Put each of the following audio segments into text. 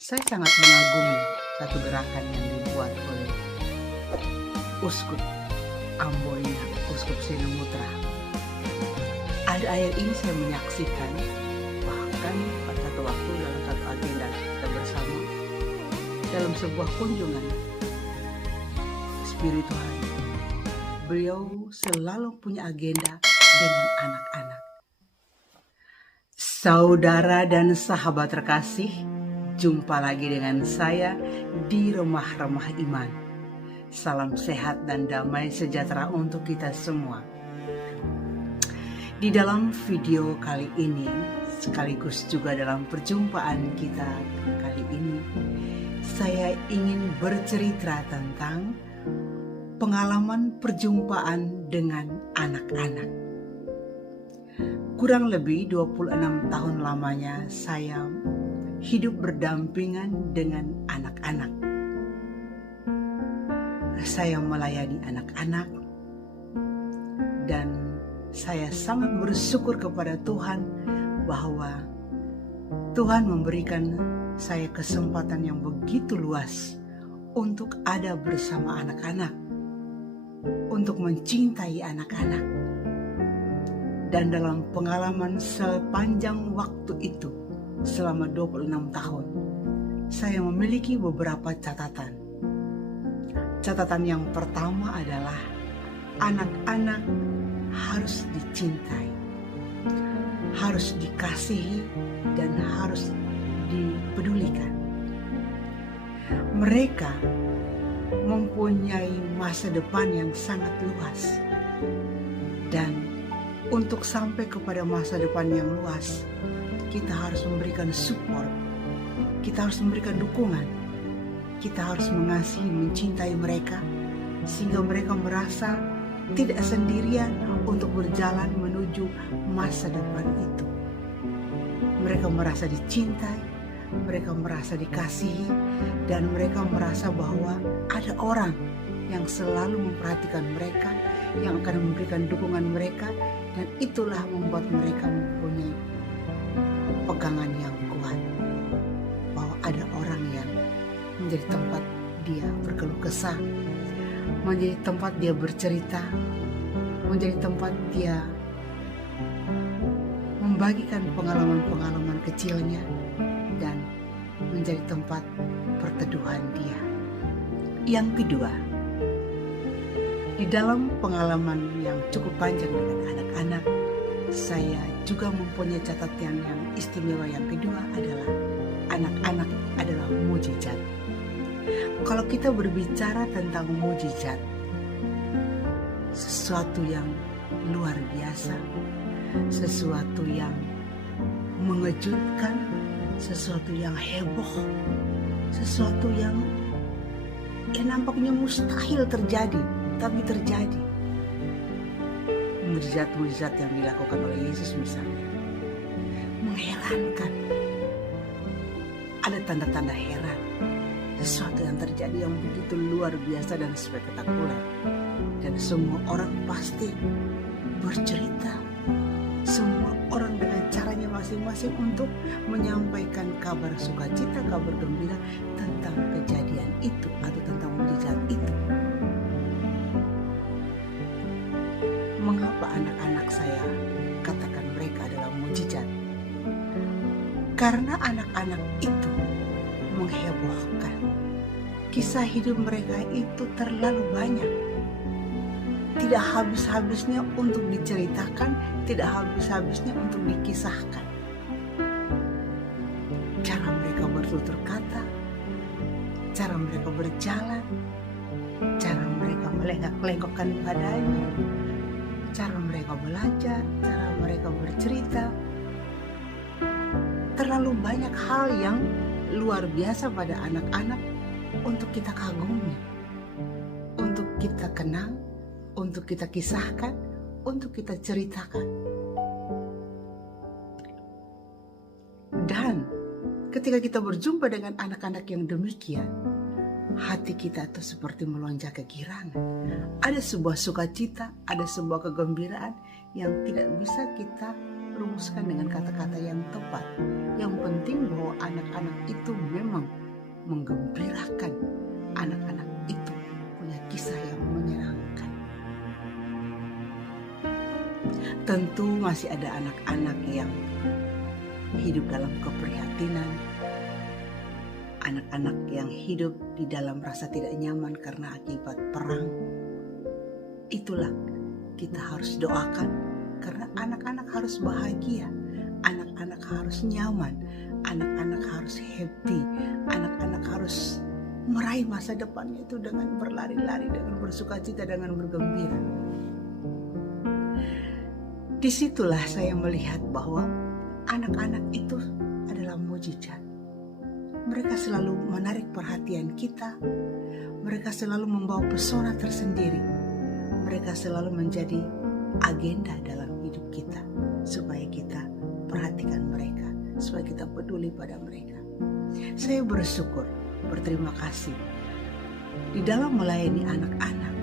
Saya sangat mengagumi satu gerakan yang dibuat oleh Uskup Amboina, Uskup Sinemutra. Akhir-akhir ini saya menyaksikan, bahkan pada satu waktu dalam satu agenda kita bersama, dalam sebuah kunjungan spiritual, beliau selalu punya agenda dengan anak-anak. Saudara dan sahabat terkasih, jumpa lagi dengan saya di Remah-Remah Iman. Salam sehat dan damai sejahtera untuk kita semua. Di dalam video kali ini, sekaligus juga dalam perjumpaan kita kali ini, saya ingin bercerita tentang pengalaman perjumpaan dengan anak-anak. Kurang lebih 26 tahun lamanya saya hidup berdampingan dengan anak-anak. Saya melayani anak-anak dan saya sangat bersyukur kepada Tuhan bahwa Tuhan memberikan saya kesempatan yang begitu luas untuk ada bersama anak-anak, untuk mencintai anak-anak. Dan dalam pengalaman sepanjang waktu itu, selama 26 tahun, saya memiliki beberapa catatan. Catatan yang pertama adalah anak-anak harus dicintai, harus dikasihi, dan harus dipedulikan. Mereka mempunyai masa depan yang sangat luas, dan untuk sampai kepada masa depan yang luas, kita harus memberikan support, kita harus memberikan dukungan, kita harus mengasihi, mencintai mereka, sehingga mereka merasa tidak sendirian untuk berjalan menuju masa depan itu. Mereka merasa dicintai, mereka merasa dikasihi, dan mereka merasa bahwa ada orang yang selalu memperhatikan mereka, yang akan memberikan dukungan mereka, dan itulah membuat mereka mempunyai pegangan yang kuat bahwa ada orang yang menjadi tempat dia berkeluh kesah, menjadi tempat dia bercerita, menjadi tempat dia membagikan pengalaman-pengalaman kecilnya, dan menjadi tempat perteduhan dia. Yang kedua, di dalam pengalaman yang cukup panjang dengan anak-anak, saya juga mempunyai catatan yang istimewa. Yang kedua adalah anak-anak adalah mujizat. Kalau kita berbicara tentang mujizat, sesuatu yang luar biasa, sesuatu yang mengejutkan, sesuatu yang heboh, sesuatu yang nampaknya mustahil terjadi, tapi terjadi. Mujizat-mujizat yang dilakukan oleh Yesus misalnya mengherankan. Ada tanda-tanda heran, sesuatu yang terjadi yang begitu luar biasa dan spektakuler, dan semua orang pasti bercerita, semua orang dengan caranya masing-masing untuk menyampaikan kabar sukacita, kabar gembira tentang kejadian itu atau tentang mujizat itu. Mengapa anak-anak saya katakan mereka adalah mujizat? Karena anak-anak itu menghebohkan. Kisah hidup mereka itu terlalu banyak. Tidak habis-habisnya untuk diceritakan, tidak habis-habisnya untuk dikisahkan. Cara mereka bertutur kata, cara mereka berjalan, cara mereka melenggak-lenggokkan badannya, cara mereka belajar, cara mereka bercerita. Terlalu banyak hal yang luar biasa pada anak-anak untuk kita kagumi, untuk kita kenang, untuk kita kisahkan, untuk kita ceritakan. Dan ketika kita berjumpa dengan anak-anak yang demikian, hati kita itu seperti melonjak kegirangan. Ada sebuah sukacita, ada sebuah kegembiraan yang tidak bisa kita rumuskan dengan kata-kata yang tepat. Yang penting bahwa anak-anak itu memang menggembirakan. Anak-anak itu punya kisah yang menyenangkan. Tentu masih ada anak-anak yang hidup dalam keprihatinan, anak-anak yang hidup di dalam rasa tidak nyaman karena akibat perang. Itulah kita harus doakan, karena anak-anak harus bahagia, anak-anak harus nyaman, anak-anak harus happy, anak-anak harus meraih masa depannya itu dengan berlari-lari, dengan bersukacita, dengan bergembira. Disitulah saya melihat bahwa anak-anak itu adalah mujizat. Mereka selalu menarik perhatian kita. Mereka selalu membawa pesona tersendiri. Mereka selalu menjadi agenda dalam hidup kita, supaya kita perhatikan mereka, supaya kita peduli pada mereka. Saya bersyukur, berterima kasih. Di dalam melayani anak-anak,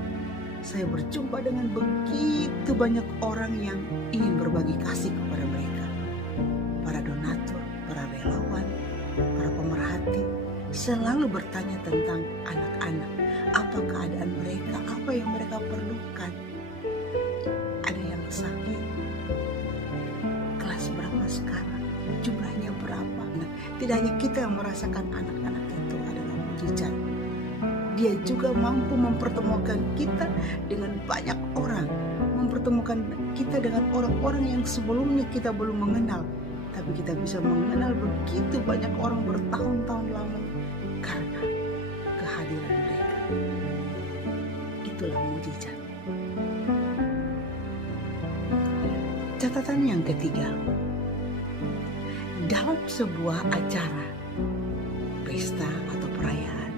saya berjumpa dengan begitu banyak orang yang ingin berbagi kasih kepada mereka. Para donatur, para relawan, para pemerhati selalu bertanya tentang anak-anak. Apa keadaan mereka, apa yang mereka perlukan. Ada yang sakit, kelas berapa sekarang, jumlahnya berapa. Nah, tidak hanya kita yang merasakan anak-anak itu adalah mujizat. Dia juga mampu mempertemukan kita dengan banyak orang, mempertemukan kita dengan orang-orang yang sebelumnya kita belum mengenal, tapi kita bisa mengenal begitu banyak orang bertahun-tahun lamanya karena kehadiran mereka. Itulah mujizat. Catatan yang ketiga, dalam sebuah acara, pesta atau perayaan,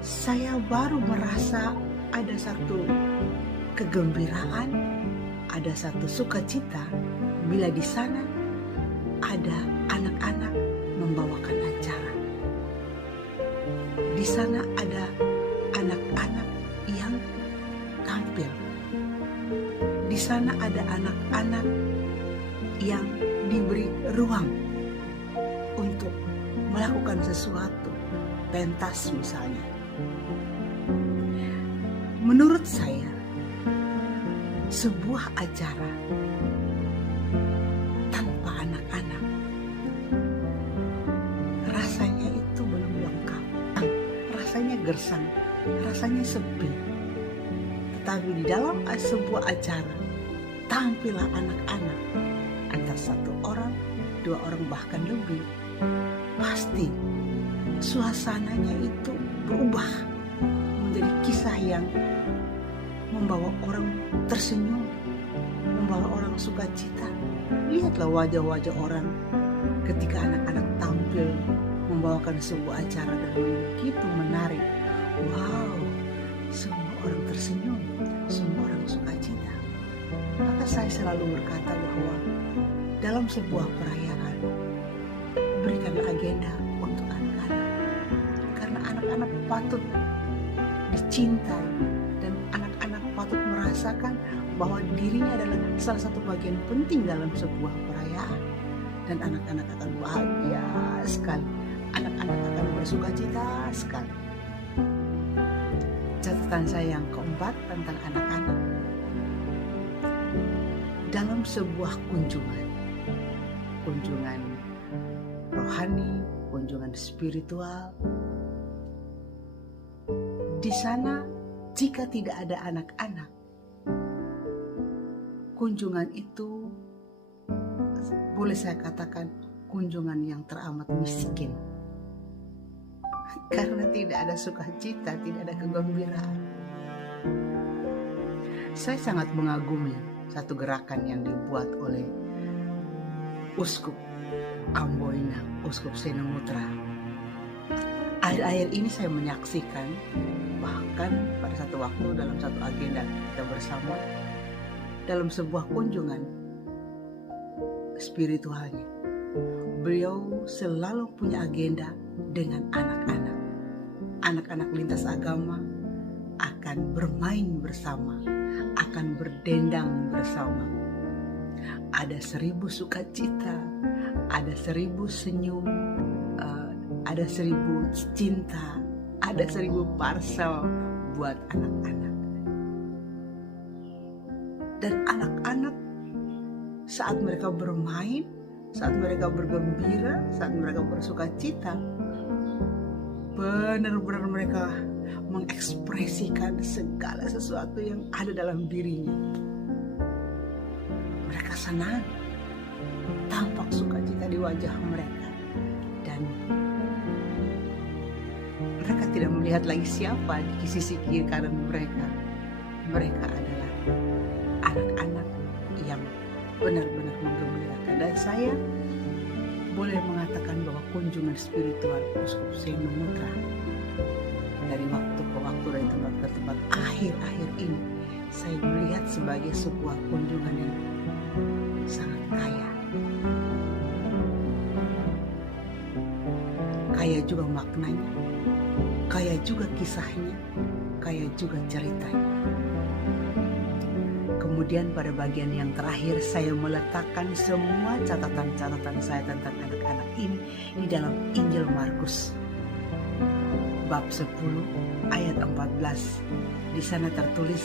saya baru merasa ada satu kegembiraan, ada satu sukacita bila di sana ada anak-anak membawakan acara. Di sana ada anak-anak yang tampil. Di sana ada anak-anak yang diberi ruang untuk melakukan sesuatu, pentas misalnya. Menurut saya, sebuah acara tanpa anak-anak rasanya itu belum lengkap. Rasanya gersang, rasanya sepi. Tetapi di dalam sebuah acara tampillah anak-anak, antara satu orang, dua orang bahkan lebih, pasti suasananya itu berubah menjadi kisah yang membawa orang tersenyum, membawa orang sukacita. Lihatlah wajah-wajah orang ketika anak-anak tampil membawakan sebuah acara dan begitu menarik. Wow, semua orang tersenyum, semua orang sukacita. Maka saya selalu berkata bahwa dalam sebuah perayaan, berikanlah agenda untuk anak-anak, karena anak-anak patut dicintai dan anak-anak patut merasakan bahwa dirinya adalah salah satu bagian penting dalam sebuah perayaan, dan anak-anak akan bahagia sekali, anak-anak akan bersukacita sekali. Catatan saya yang keempat tentang anak-anak, dalam sebuah kunjungan rohani, kunjungan spiritual, di sana jika tidak ada anak-anak, kunjungan itu boleh saya katakan kunjungan yang teramat miskin, karena tidak ada sukacita, tidak ada kegembiraan. Saya sangat mengagumi satu gerakan yang dibuat oleh Uskup Amboina, Uskup Senemutra. Akhir-akhir ini saya menyaksikan, bahkan pada satu waktu dalam satu agenda kita bersama dalam sebuah kunjungan spiritualnya, beliau selalu punya agenda dengan anak-anak. Anak-anak lintas agama akan bermain bersama, akan berdendang bersama. Ada 1000 sukacita, ada 1000 senyum, ada 1000 cinta, ada 1000 parsel buat anak-anak. Dan anak-anak saat mereka bermain, saat mereka bergembira, saat mereka bersukacita, benar-benar mereka mengekspresikan segala sesuatu yang ada dalam dirinya. Mereka senang, tampak sukacita di wajah mereka, dan mereka tidak melihat lagi siapa di sisi kiri kanan mereka. Mereka adalah anak-anak yang benar-benar menggembirakan. Dan saya boleh mengatakan bahwa kunjungan spiritual Uskup Seno Mutra dari waktu ke waktu, dari tempat ke tempat, akhir-akhir ini saya melihat sebagai sebuah kunjungan yang sangat kaya. Kaya juga maknanya, kaya juga kisahnya, kaya juga ceritanya. Kemudian pada bagian yang terakhir saya meletakkan semua catatan-catatan saya tentang anak-anak ini di dalam Injil Markus bab 10 ayat 14. Di sana tertulis,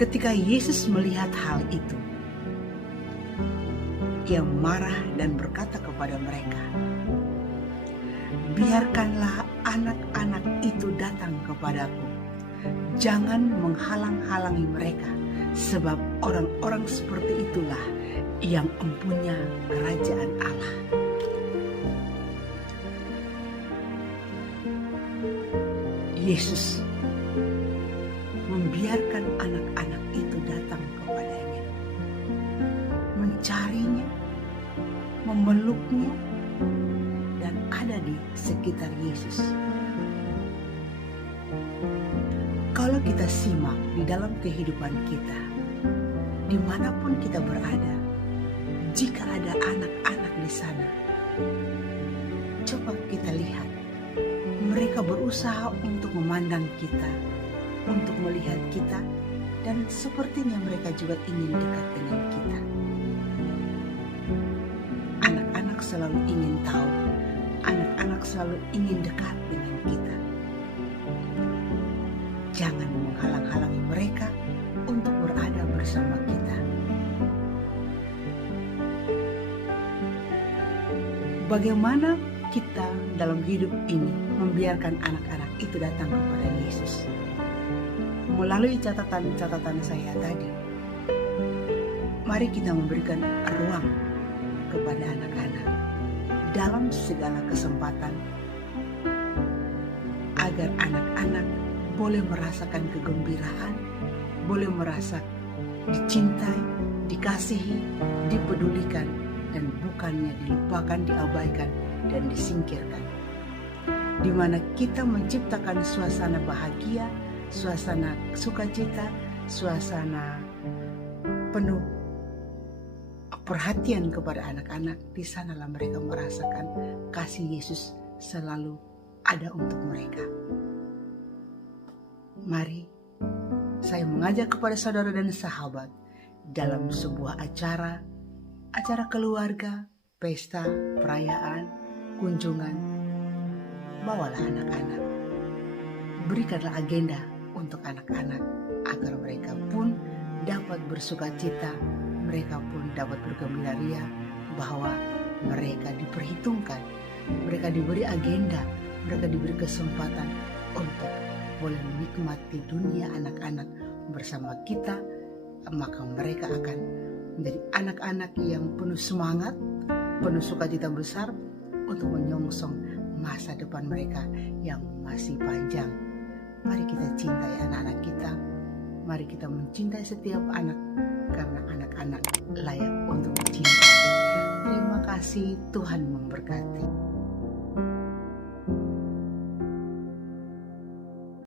ketika Yesus melihat hal itu, Ia marah dan berkata kepada mereka, biarkanlah anak-anak itu datang kepadaku. Jangan menghalang-halangi mereka, sebab orang-orang seperti itulah yang empunya kerajaan Allah. Yesus membiarkan anak-anak itu datang kepadanya, mencarinya, memeluknya, dan ada di sekitar Yesus. Kalau kita simak di dalam kehidupan kita, dimanapun kita berada, jika ada anak-anak di sana, coba kita lihat, mereka berusaha untuk memandang kita, untuk melihat kita, dan sepertinya mereka juga ingin dekat dengan kita. Anak-anak selalu ingin tahu, anak-anak selalu ingin dekat dengan kita. Jangan menghalang-halangi mereka untuk berada bersama kita. Bagaimana kita dalam hidup ini membiarkan anak-anak itu datang kepada Yesus? Melalui catatan-catatan saya tadi, mari kita memberikan ruang kepada anak-anak dalam segala kesempatan, agar anak-anak boleh merasakan kegembiraan, boleh merasa dicintai, dikasihi, dipedulikan, dan bukannya dilupakan, diabaikan, dan disingkirkan. Di mana kita menciptakan suasana bahagia, suasana sukacita, suasana penuh perhatian kepada anak-anak. Di sanalah mereka merasakan kasih Yesus selalu ada untuk mereka. Mari saya mengajak kepada saudara dan sahabat dalam sebuah acara keluarga, pesta, perayaan, kunjungan, bawalah anak-anak. Berikanlah agenda untuk anak-anak agar mereka pun dapat bersukacita, mereka pun dapat bergembira ria bahwa mereka diperhitungkan, mereka diberi agenda, mereka diberi kesempatan untuk boleh menikmati dunia anak-anak bersama kita. Maka mereka akan menjadi anak-anak yang penuh semangat, penuh sukacita besar untuk menyongsong masa depan mereka yang masih panjang. Mari kita cintai anak-anak kita, mari kita mencintai setiap anak, karena anak-anak layak untuk dicintai. Terima kasih, Tuhan memberkati.